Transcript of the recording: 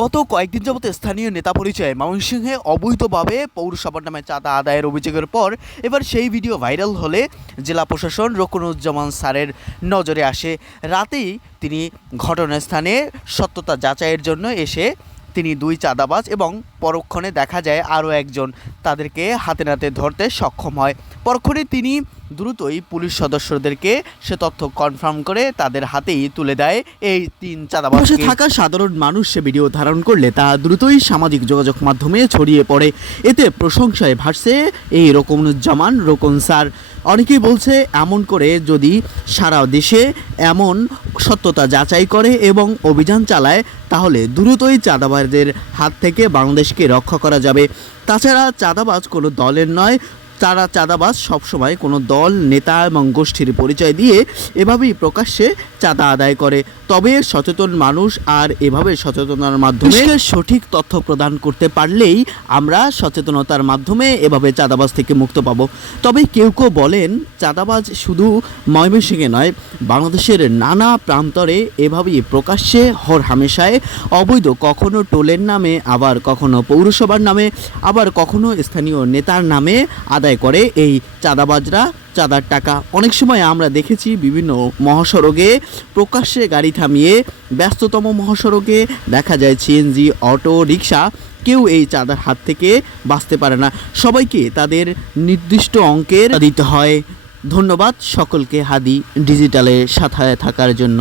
গত কয়েকদিন যাবত স্থানীয় নেতা পরিচয়ে ময়মনসিংহে অবৈধভাবে পৌরসভার নামে চাঁদা আদায়ের অভিযোগের পর এবার সেই ভিডিও ভাইরাল হলে জেলা প্রশাসন রকুনুজ্জামান স্যারের নজরে আসে। রাতেই তিনি ঘটনাস্থানে সত্যতা যাচাইয়ের জন্য এসে তিনি দুই চাঁদাবাজ এবং পরক্ষণে দেখা যায় আরও একজন তাদেরকে হাতে নাতে ধরতে সক্ষম হয়। পরক্ষণে তিনি দ্রুতই পুলিশ সদস্যদেরকে সে তথ্য কনফার্ম করে তাদের হাতেই তুলে দেয় এই তিন চাঁদাবাজ। পাশে থাকা সাধারণ মানুষ সে ভিডিও ধারণ করলে তা দ্রুতই সামাজিক যোগাযোগ মাধ্যমে ছড়িয়ে পড়ে। এতে প্রশংসায় ভাসছে এই রকুনুজ্জামান রকুন স্যার। অনেকেই বলছে এমন করে যদি সারা দেশে এমন সত্যতা যাচাই করে এবং অভিযান চালায় তাহলে দ্রুতই চাঁদাবাজদের হাত থেকে বাংলাদেশকে রক্ষা করা যাবে। তাছাড়া চাঁদাবাজ কোনো দলের নয়, তারা চাঁদাবাজ সবসময় কোনো দল, নেতা এবং গোষ্ঠীর পরিচয় দিয়ে এভাবেই প্রকাশ্যে চাঁদা আদায় করে। তবে সচেতন মানুষ আর এভাবে সচেতনতার মাধ্যমে সঠিক তথ্য প্রদান করতে পারলেই আমরা সচেতনতার মাধ্যমে এভাবে চাঁদাবাজ থেকে মুক্ত পাব। তবে কেউ কেউ বলেন চাঁদাবাজ শুধু ময়মনসিংহে নয়, বাংলাদেশের নানা প্রান্তরে এভাবেই প্রকাশ্যে হরহামেশায় অবৈধ, কখনো টোলের নামে, আবার কখনো পৌরসভার নামে, আবার কখনো স্থানীয় নেতার নামে আদায় করে এই চাঁদাবাজরা চাঁদার টাকা। অনেক সময় আমরা দেখেছি বিভিন্ন মহাসড়কে প্রকাশ্যে গাড়ি থামিয়ে ব্যস্ততম মহাসড়কে দেখা যায় সিএনজি, অটো, রিক্সা, কেউ এই চাঁদার হাত থেকে বাঁচতে পারে না। সবাইকে তাদের নির্দিষ্ট অঙ্কের দিতে হয়। ধন্যবাদ সকলকে হাদি ডিজিটালের সাথে থাকার জন্য।